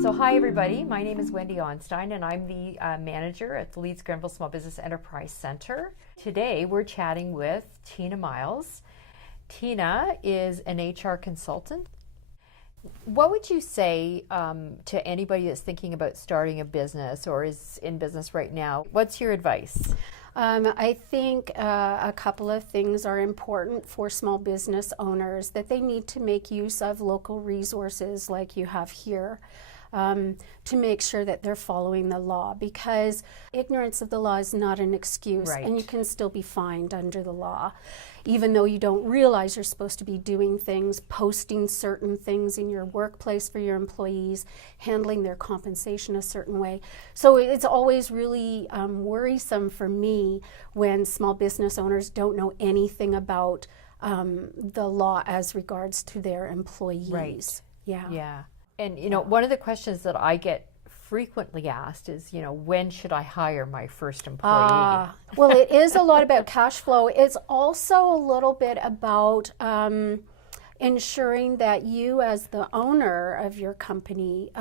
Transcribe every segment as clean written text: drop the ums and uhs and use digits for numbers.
So hi everybody, my name is Wendy Onstein and I'm the manager at the Leeds Grenville Small Business Enterprise Center. Today we're chatting with Tina Miles. Tina is an HR consultant. What would you say to anybody that's thinking about starting a business or is in business right now? What's your advice? I think a couple of things are important for small business owners, that they need to make use of local resources like you have here. To make sure that they're following the law, because ignorance of the law is not an excuse, Right. and you can still be fined under the law, even though you don't realize you're supposed to be doing things, posting certain things in your workplace for your employees, handling their compensation a certain way. So it's always really worrisome for me when small business owners don't know anything about the law as regards to their employees. Right. Yeah. And one of the questions that I get frequently asked is, when should I hire my first employee? Well, it is a lot about cash flow. It's also a little bit about ensuring that you, as the owner of your company,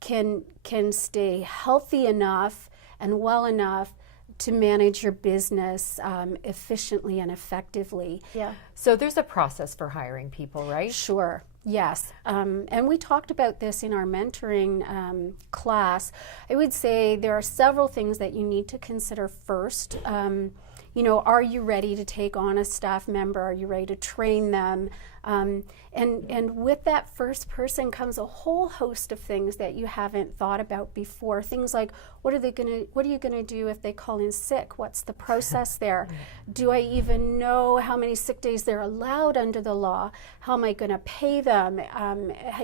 can stay healthy enough and well enough to manage your business efficiently and effectively. Yeah. So there's a process for hiring people, right? Sure. Yes, and we talked about this in our mentoring class. I would say there are several things that you need to consider first. Are you ready to take on a staff member? Are you ready to train them? And with that first person comes a whole host of things that you haven't thought about before. Things like, what are you gonna do if they call in sick? What's the process there? Do I even know how many sick days they're allowed under the law? How am I gonna pay them?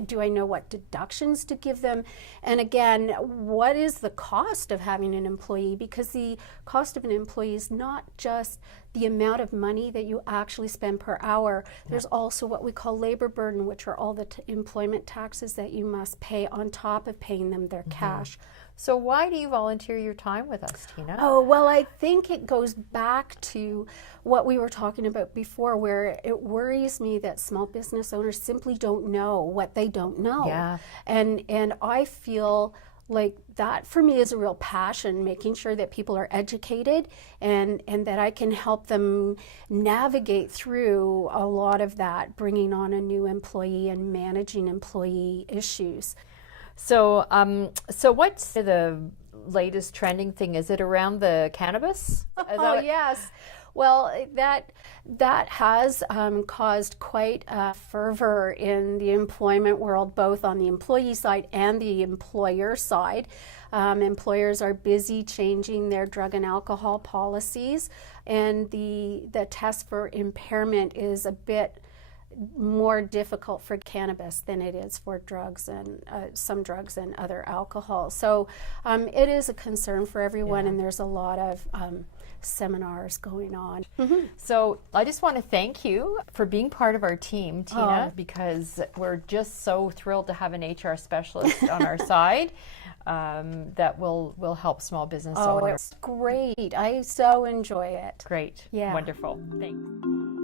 Do I know what deductions to give them? And again, what is the cost of having an employee? Because the cost of an employee is not just the amount of money that you actually spend per hour. There's also what we call labor burden, which are all the employment taxes that you must pay on top of paying them their cash. So why do you volunteer your time with us, Tina? Oh, well, I think it goes back to what we were talking about before, where it worries me that small business owners simply don't know what they don't know. Yeah. And I feel like that for me is a real passion, making sure that people are educated and that I can help them navigate through a lot of that, bringing on a new employee and managing employee issues. So, what's the latest trending thing? Is it around the cannabis? Yes. Well, that has caused quite a fervor in the employment world, both on the employee side and the employer side. Employers are busy changing their drug and alcohol policies, and the test for impairment is a bit more difficult for cannabis than it is for drugs and some drugs and other alcohol. So it is a concern for everyone, and there's a lot of seminars going on. So I just want to thank you for being part of our team, Tina, because we're just so thrilled to have an HR specialist on our side that will help small business owners. It's great. I so enjoy it. Great. Yeah. Wonderful. Thanks.